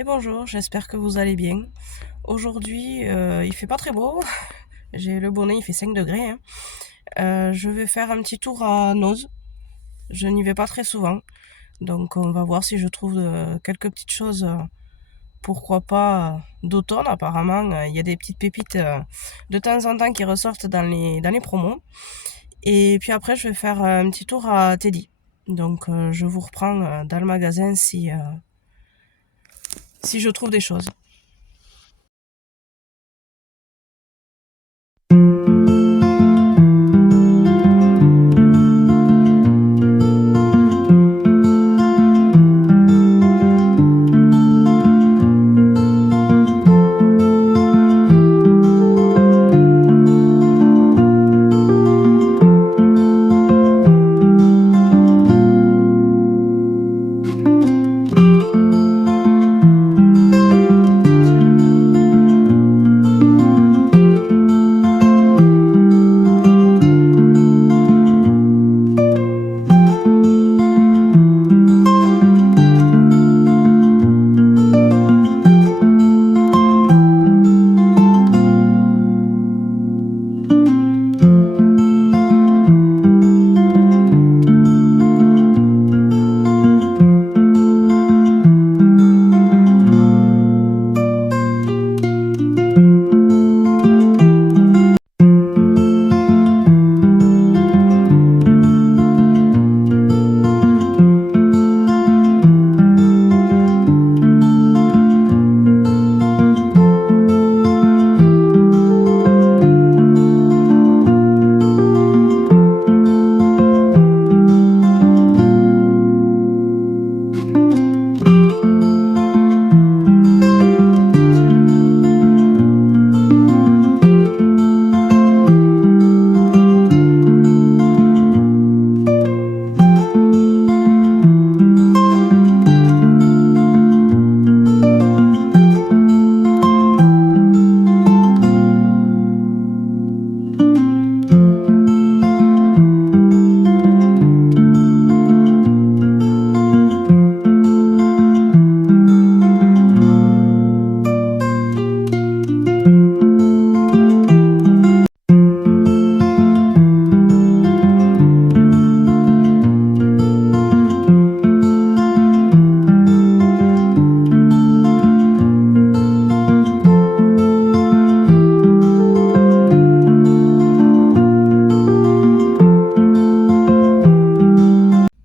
Et bonjour, j'espère que vous allez bien. Aujourd'hui, il fait pas très beau. J'ai le bonnet, il fait 5 degrés, hein. Je vais faire un petit tour à Noz. Je n'y vais pas très souvent. Donc on va voir si je trouve quelques petites choses, pourquoi pas, d'automne. Apparemment, il y a des petites pépites de temps en temps qui ressortent dans les promos. Et puis après, je vais faire un petit tour à Teddy. Donc je vous reprends dans le magasin si je trouve des choses.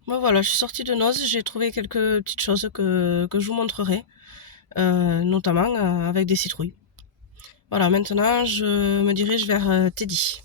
Bon voilà, je suis sortie de Noz, j'ai trouvé quelques petites choses que je vous montrerai, notamment avec des citrouilles. Voilà, maintenant je me dirige vers Teddy.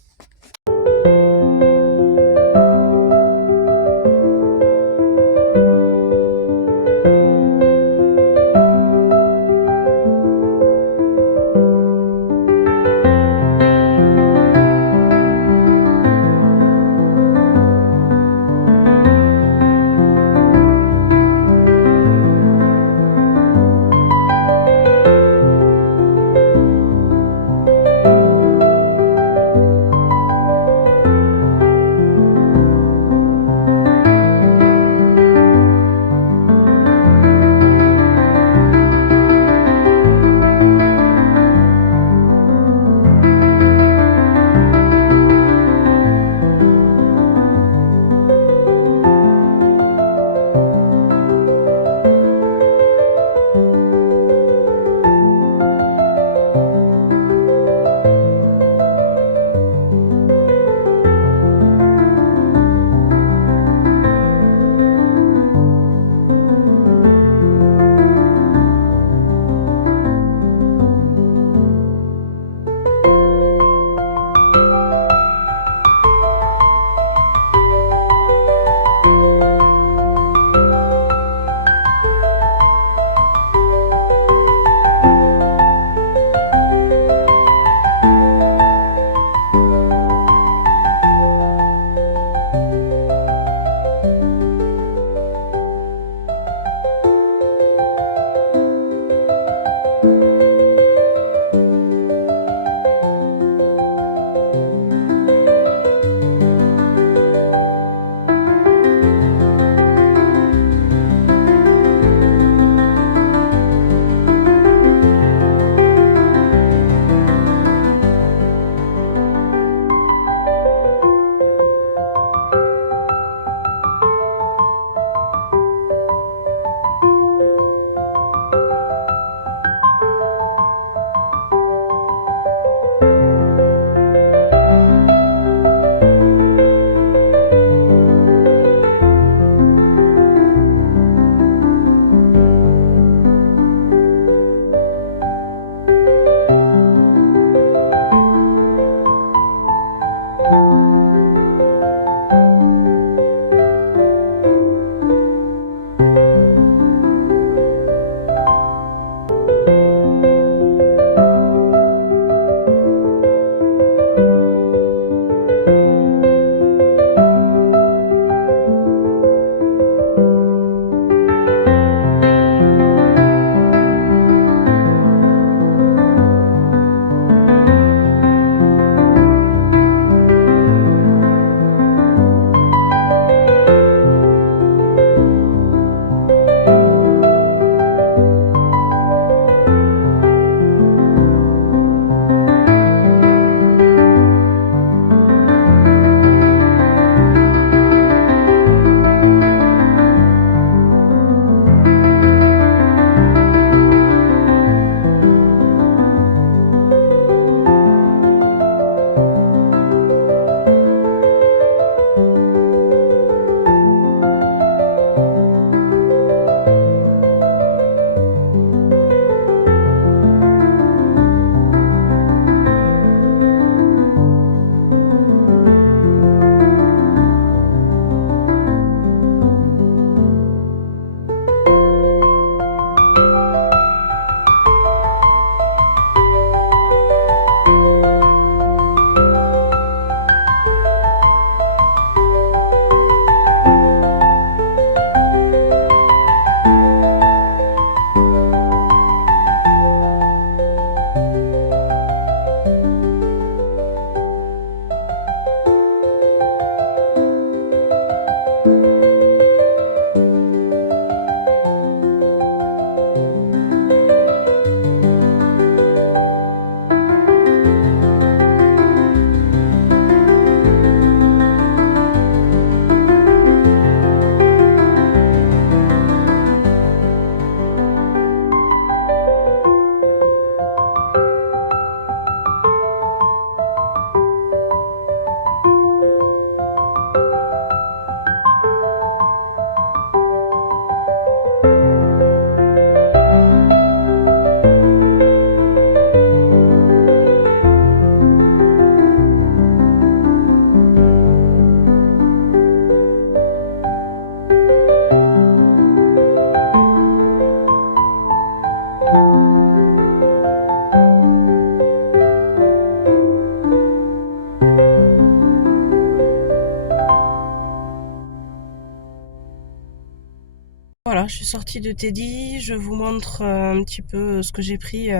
sortie de Teddy, je vous montre un petit peu ce que j'ai pris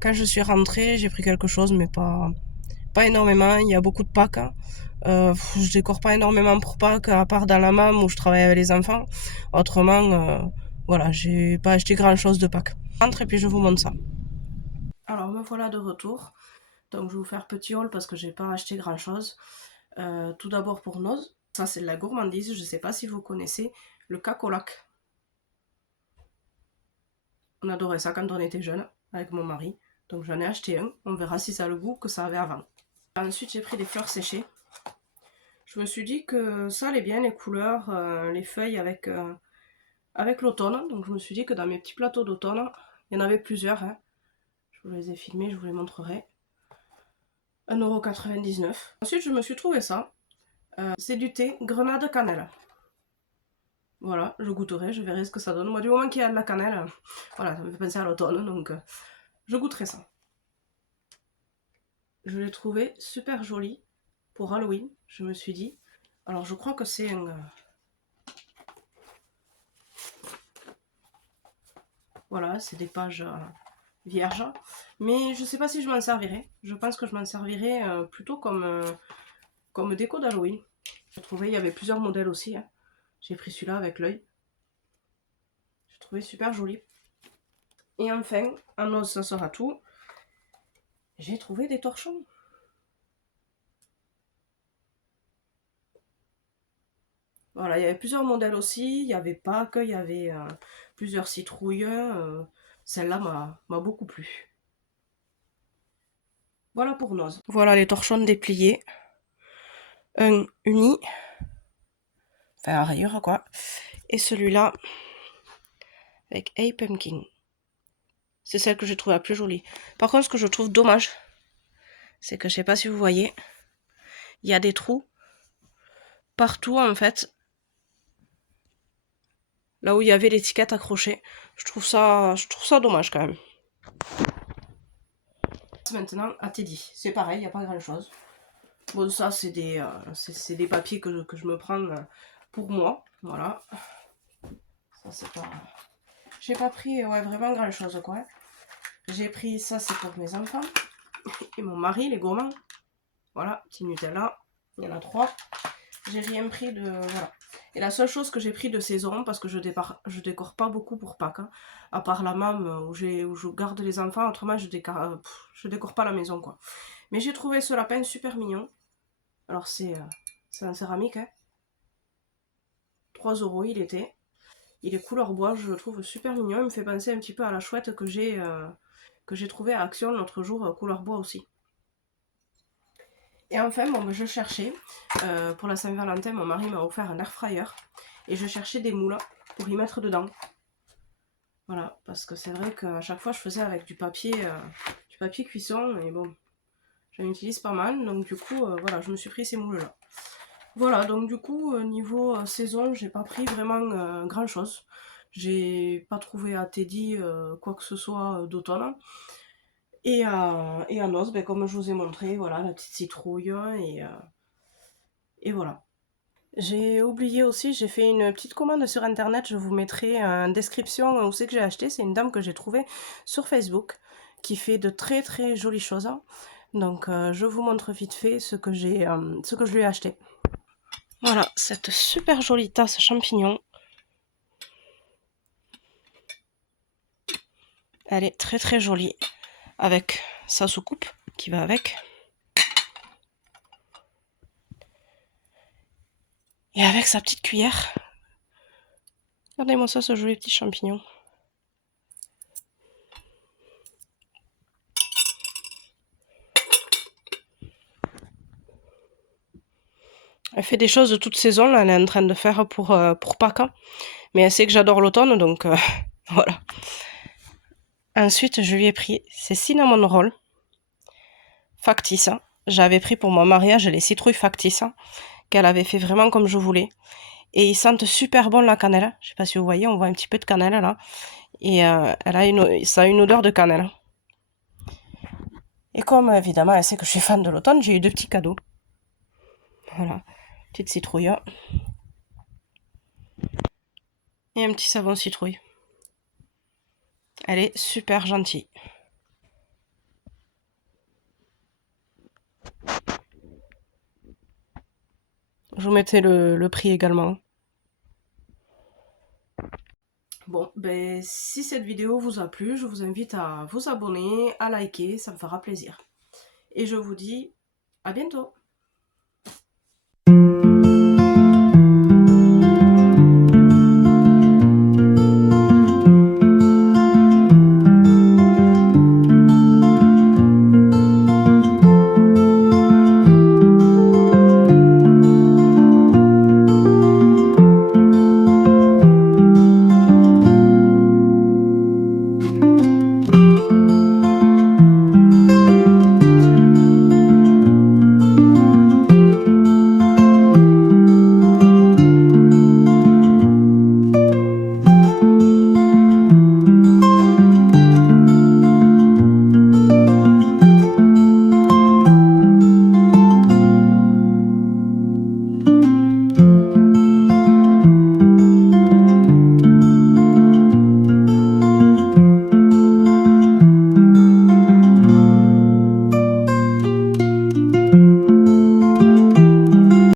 quand je suis rentrée. J'ai pris quelque chose, mais pas énormément. Il y a beaucoup de Pâques. Je décore pas énormément pour Pâques, à part dans la MAM où je travaille avec les enfants. Autrement, voilà, j'ai pas acheté grand chose de Pâques. Je rentre et puis je vous montre ça. Alors me voilà de retour. Donc je vais vous faire petit haul parce que j'ai pas acheté grand chose. Tout d'abord pour Noz. Ça c'est de la gourmandise, je sais pas si vous connaissez le cacolac. On adorait ça quand on était jeune avec mon mari. Donc j'en ai acheté un, on verra si ça a le goût que ça avait avant. Ensuite j'ai pris des fleurs séchées. Je me suis dit que ça allait bien les couleurs, les feuilles avec l'automne. Donc je me suis dit que dans mes petits plateaux d'automne, il y en avait plusieurs. Hein. Je vous les ai filmés, je vous les montrerai. 1,99 €. Ensuite je me suis trouvé ça. C'est du thé grenade cannelle. Voilà, je goûterai, je verrai ce que ça donne. Moi, du moment qu'il y a de la cannelle, voilà, ça me fait penser à l'automne, donc je goûterai ça. Je l'ai trouvé super joli pour Halloween, je me suis dit. Alors, je crois que c'est un... Voilà, c'est des pages vierges. Mais je sais pas si je m'en servirai. Je pense que je m'en servirai plutôt comme déco d'Halloween. J'ai trouvé, il y avait plusieurs modèles aussi. Hein. J'ai pris celui-là avec l'œil. J'ai trouvé super joli. Et enfin, en os, ça sera tout. J'ai trouvé des torchons. Voilà, il y avait plusieurs modèles aussi. Il y avait Pâques, il y avait plusieurs citrouilles. Celle-là m'a beaucoup plu. Voilà pour Noz. Voilà les torchons dépliés. Un uni. Enfin, à rayures, quoi. Et celui-là, avec A Pumpkin. C'est celle que j'ai trouvée la plus jolie. Par contre, ce que je trouve dommage, c'est que je sais pas si vous voyez, il y a des trous partout en fait. Là où il y avait l'étiquette accrochée. Je trouve ça dommage quand même. Maintenant à Teddy. C'est pareil, il n'y a pas grand chose. Bon, ça c'est des papiers que je me prends pour moi. Voilà. Ça c'est pas... J'ai pas pris vraiment grand chose quoi. J'ai pris ça, c'est pour mes enfants. Et mon mari, les gourmands. Voilà, petit Nutella. Il y en a 3. J'ai rien pris de... Voilà. Et la seule chose que j'ai pris de saison, parce que je décore pas beaucoup pour Pâques, hein, à part la MAM où je garde les enfants, autrement je décore pas la maison quoi. Mais j'ai trouvé ce lapin super mignon. Alors c'est en céramique, hein. 3 € il était. Il est couleur bois, je le trouve super mignon. Il me fait penser un petit peu à la chouette que j'ai trouvé à Action l'autre jour, couleur bois aussi. Et enfin, bon, je cherchais, pour la Saint-Valentin, mon mari m'a offert un air fryer. Et je cherchais des moules pour y mettre dedans. Voilà, parce que c'est vrai qu'à chaque fois je faisais avec du papier cuisson. Et bon, j'en utilise pas mal. Donc du coup, voilà, je me suis pris ces moules là. Voilà, donc du coup, niveau saison, j'ai pas pris vraiment grand chose. J'ai pas trouvé à Teddy quoi que ce soit d'automne. Et à Noz, ben, comme je vous ai montré, voilà, la petite citrouille et voilà. J'ai oublié aussi, j'ai fait une petite commande sur internet, je vous mettrai en description où c'est que j'ai acheté. C'est une dame que j'ai trouvée sur Facebook qui fait de très très jolies choses. Donc je vous montre vite fait ce que je lui ai acheté. Voilà, cette super jolie tasse champignon. Elle est très très jolie avec sa soucoupe qui va avec. Et avec sa petite cuillère. Regardez-moi ça, ce joli petit champignon. Elle fait des choses de toute saison, là, elle est en train de faire pour Pâques. Mais elle sait que j'adore l'automne, donc voilà. Ensuite, je lui ai pris ces cinnamon rolls factices. J'avais pris pour mon mariage les citrouilles factices qu'elle avait fait vraiment comme je voulais. Et ils sentent super bon la cannelle. Je sais pas si vous voyez, on voit un petit peu de cannelle là. Et ça a une odeur de cannelle. Et comme évidemment elle sait que je suis fan de l'automne, j'ai eu 2 petits cadeaux. Voilà, petite citrouille. Et un petit savon citrouille. Elle est super gentille. Je vous mettrai le prix également. Bon, ben si cette vidéo vous a plu, je vous invite à vous abonner, à liker, ça me fera plaisir. Et je vous dis à bientôt.